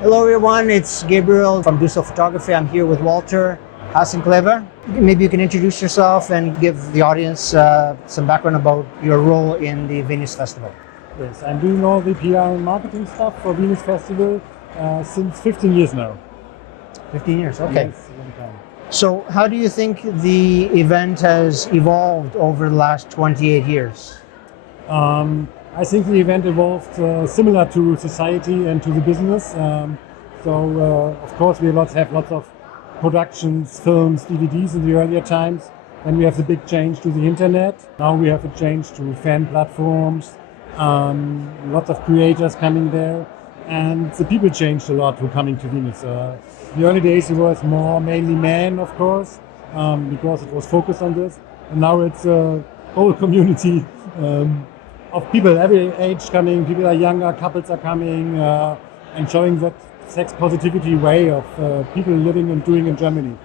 Hello everyone, it's Gabriel from Dusil Photography. I'm here with Walter Hasenclever. Maybe you can introduce yourself and give the audience some background about your role in the Venus Festival. Yes, I'm doing all the PR and marketing stuff for Venus Festival since 15 years now. 15 years, okay. Yes, a long time. So how do you think the event has evolved over the last 28 years? I think the event evolved similar to society and to the business. Of course, we have lots of productions, films, DVDs in the earlier times. Then we have the big change to the internet. Now we have a change to fan platforms. Lots of creators coming there. And the people changed a lot who coming to Venus. The early days it was mainly men, of course, because it was focused on this. And now it's a whole community of people every age coming. People are younger, couples are coming, and showing that sex positivity way of people living and doing in Germany.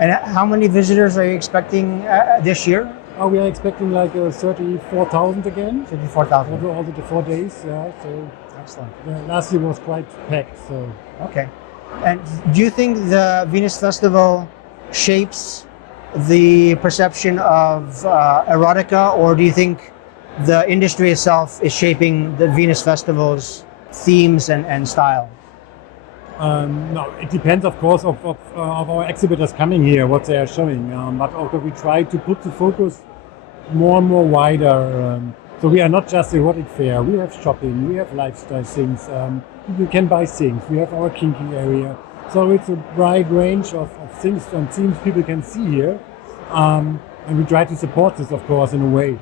And how many visitors are you expecting this year? We are expecting like 34,000 again. 34,000. Over all the 4 days, yeah. So excellent. Last year was quite packed. So okay. And do you think the Venus Festival shapes the perception of erotica, or do you think the industry itself is shaping the Venus Festival's themes and style? No, it depends, of course, of our exhibitors coming here, what they are showing. But also we try to put the focus more and more wider. So we are not just erotic fair. We have shopping, we have lifestyle things. You can buy things. We have our kinky area. So it's a wide range of things and themes people can see here. And we try to support this, of course, in a way.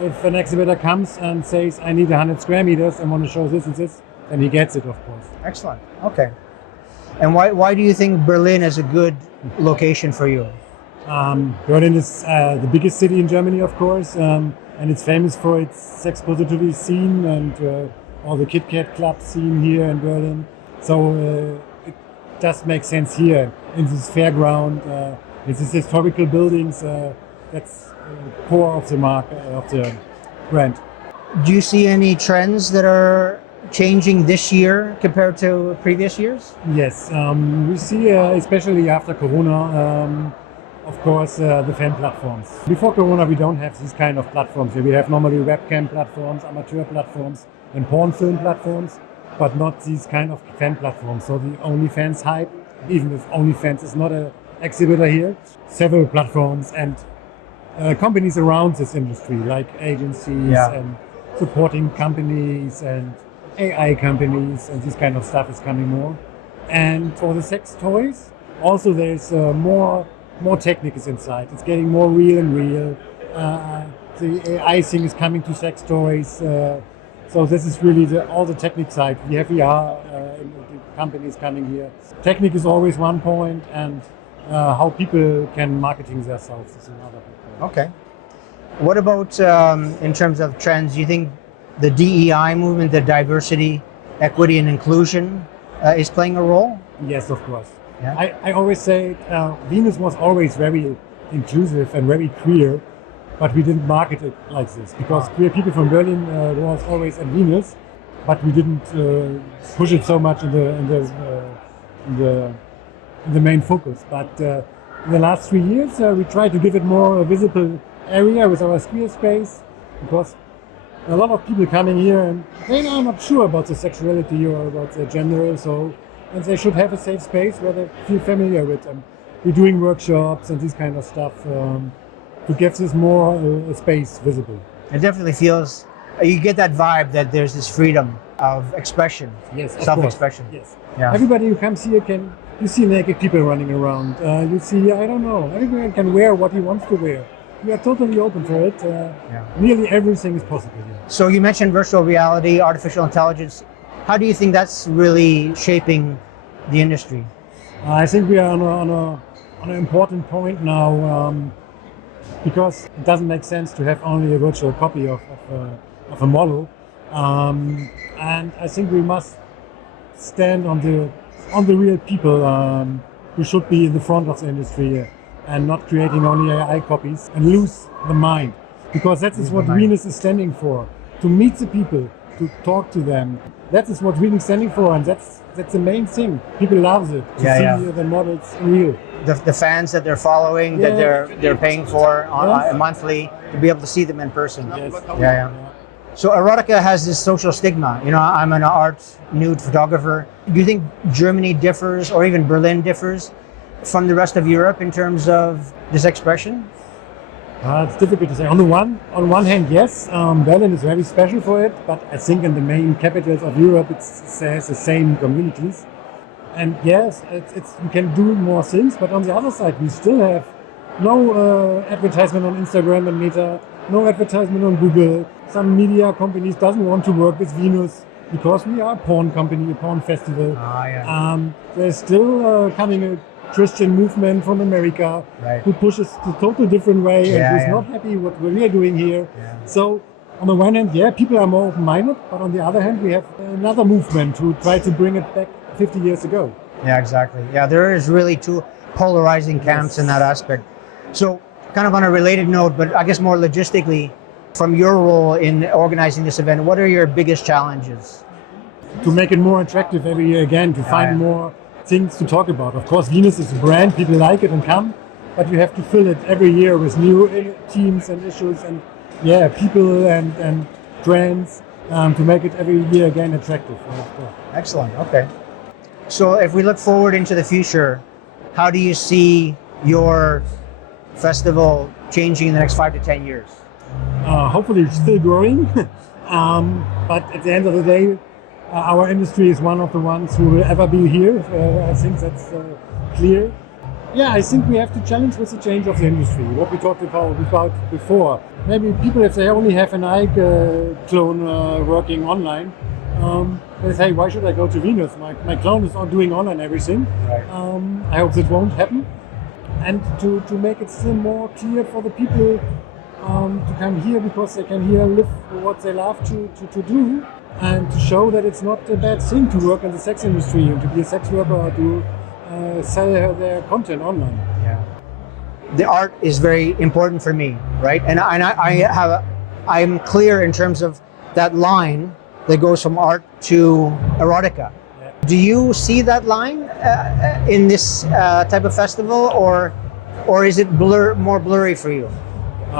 If an exhibitor comes and says, I need 100 square meters and want to show this and this, then he gets it, of course. Excellent. Okay. And why do you think Berlin is a good location for you? Berlin is the biggest city in Germany, of course, and it's famous for its sex positivity scene and all the Kit Kat club scene here in Berlin. So it does make sense here in this fairground. It's these historical buildings. That's core of the market, of the brand. Do you see any trends that are changing this year compared to previous years? Yes, we see, especially after Corona, of course, the fan platforms. Before Corona, we don't have these kind of platforms. We have normally webcam platforms, amateur platforms, and porn film platforms, but not these kind of fan platforms. So the OnlyFans hype, even if OnlyFans is not an exhibitor here, several platforms and companies around this industry, like agencies and supporting companies and AI companies, and this kind of stuff is coming more. And for the sex toys, also there's more techniques inside. It's getting more real and real. The AI thing is coming to sex toys. So this is really all the technique side. We have VR companies coming here. Technique is always one point, and how people can marketing themselves is another point. Okay. What about in terms of trends? Do you think the DEI movement, the diversity, equity, and inclusion is playing a role? Yes, of course. Yeah. I always say Venus was always very inclusive and very queer, but we didn't market it like this because queer people from Berlin was always at Venus, but we didn't push it so much in the main focus. But in the last 3 years, we tried to give it more visible area with our queer space, because a lot of people coming here and they are not sure about the sexuality or about their gender, and they should have a safe space where they feel familiar with them. We're doing workshops and this kind of stuff to get this more space visible. It definitely feels, you get that vibe that there's this freedom of expression, self-expression. Yes. Yeah. Everybody who comes here you see naked people running around. You see, I don't know, everyone can wear what he wants to wear. We are totally open for it. Nearly everything is possible here. So you mentioned virtual reality, artificial intelligence. How do you think that's really shaping the industry? I think we are on an important point now, because it doesn't make sense to have only a virtual copy of a model. And I think we must stand on the real people who should be in the front of the industry and not creating only AI copies and lose the mind, because that is what Venus is standing for: to meet the people, to talk to them, that is what really standing for, and that's the main thing. People love it to see the models real. The fans that they're following, that they're paying for monthly, to be able to see them in person. Yes. Yeah. So erotica has this social stigma. You know, I'm an art nude photographer. Do you think Germany differs, or even Berlin differs, from the rest of Europe in terms of this expression? It's difficult to say. On one hand, yes, Berlin is very special for it, but I think in the main capitals of Europe, it has the same communities. And yes, we can do more things, but on the other side, we still have no advertisement on Instagram and Meta, no advertisement on Google. Some media companies doesn't want to work with Venus because we are a porn company, a porn festival. There's still coming a Christian movement from America who pushes the total different way and who's not happy with what we are doing here. So on the one hand, people are more open-minded, but on the other hand, we have another movement who try to bring it back 50 years ago. Yeah, exactly. Yeah, there is really two polarizing camps in that aspect. So kind of on a related note, but I guess more logistically, from your role in organizing this event, what are your biggest challenges? To make it more attractive every year again, to find more things to talk about. Of course, Venus is a brand, people like it and come, but you have to fill it every year with new themes and issues and people and trends to make it every year again attractive. Excellent, okay. So if we look forward into the future, how do you see your festival changing in the next 5 to 10 years? Hopefully it's still growing, but at the end of the day, our industry is one of the ones who will ever be here. I think that's clear. Yeah, I think we have to challenge with the change of the industry, what we talked about before. Maybe people, if they only have an Ike clone working online, they say, why should I go to Venus? My clone is not doing online everything. I hope that won't happen. And to make it still more clear for the people to come here because they can here live what they love to do, and to show that it's not a bad thing to work in the sex industry and to be a sex worker or to sell their content online. The art is very important for me, right? And I'm clear in terms of that line that goes from art to erotica. Do you see that line in this type of festival, or is it more blurry for you?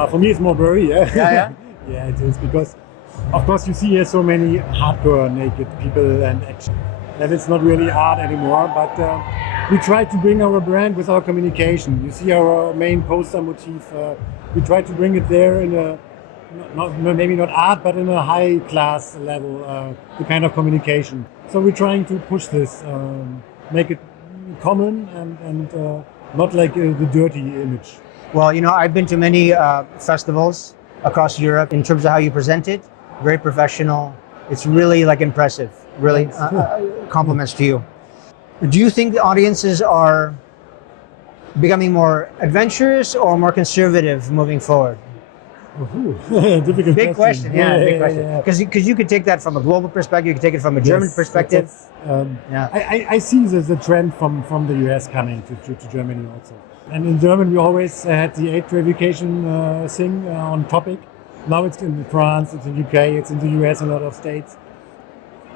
For me, it's more blurry. Yeah, it is, because of course you see here so many hardcore naked people and action that it's not really art anymore. But we try to bring our brand with our communication. You see our main poster motif. We try to bring it there in a maybe not art, but in a high class level, the kind of communication. So we're trying to push this, make it common and not like the dirty image. Well, you know, I've been to many festivals across Europe in terms of how you present it. Very professional. It's really like impressive. Really compliments to you. Do you think the audiences are becoming more adventurous or more conservative moving forward? Difficult big question. Big question. Because you could take that from a global perspective, you could take it from a German perspective. I see the trend from the US coming to Germany also. And in Germany, we always had the age verification thing on topic. Now it's in France, it's in UK, it's in the US, in a lot of states.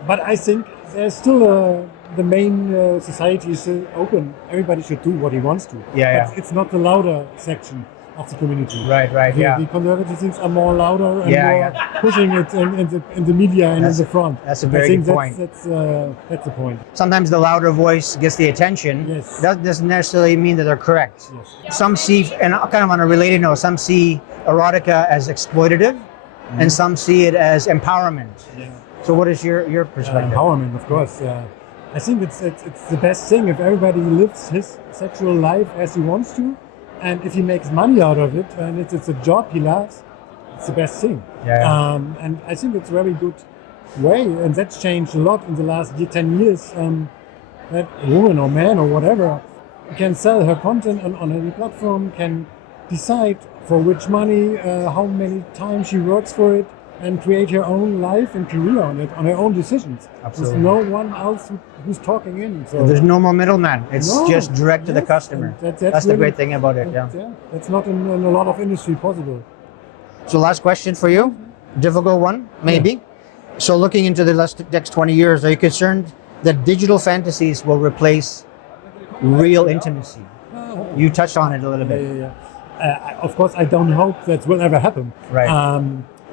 But I think there's still the main society is still open. Everybody should do what he wants to. It's not the louder section of the community. Right. The conservative things are more louder and more pushing it in the media and in the front. That's a very good point. That's the point. Sometimes the louder voice gets the attention. Yes. That doesn't necessarily mean that they're correct. Yes. Some see, and kind of on a related note, some see erotica as exploitative, and some see it as empowerment. So what is your perspective? Empowerment, of course. I think it's the best thing if everybody lives his sexual life as he wants to. And if he makes money out of it, and it's a job he loves, it's the best thing. And I think it's a very good way, and that's changed a lot in the last 10 years, that a woman or man or whatever can sell her content on any platform, can decide for which money, how many times she works for it, and create her own life and career on it, on her own decisions. Absolutely. There's no one else who's talking in. So there's no more middleman. It's just direct to the customer. That's really the great thing about it. That's not in a lot of industry possible. So last question for you, difficult one, maybe. So looking into the next 20 years, are you concerned that digital fantasies will replace real intimacy? You touched on it a little bit. Of course, I don't hope that will ever happen. Right.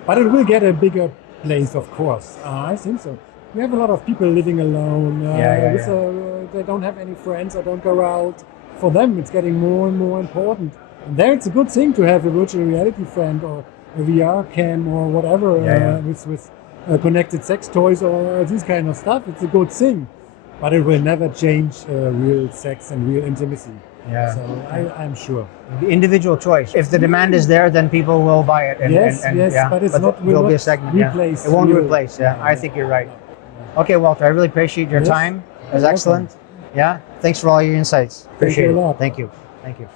But it will get a bigger place, of course. I think so. We have a lot of people living alone. They don't have any friends or don't go out. For them, it's getting more and more important. And there, it's a good thing to have a virtual reality friend or a VR cam or whatever with connected sex toys or this kind of stuff. It's a good thing. But it will never change real sex and real intimacy. Yeah. So I'm sure. The individual choice. If the demand is there, then people will buy it. But it's not. Will be a segment. Replace. It won't replace. I think you're right. Okay, Walter. I really appreciate your time. It was excellent. Yeah. Thanks for all your insights. Appreciate it. Thank you a lot. Thank you. Thank you.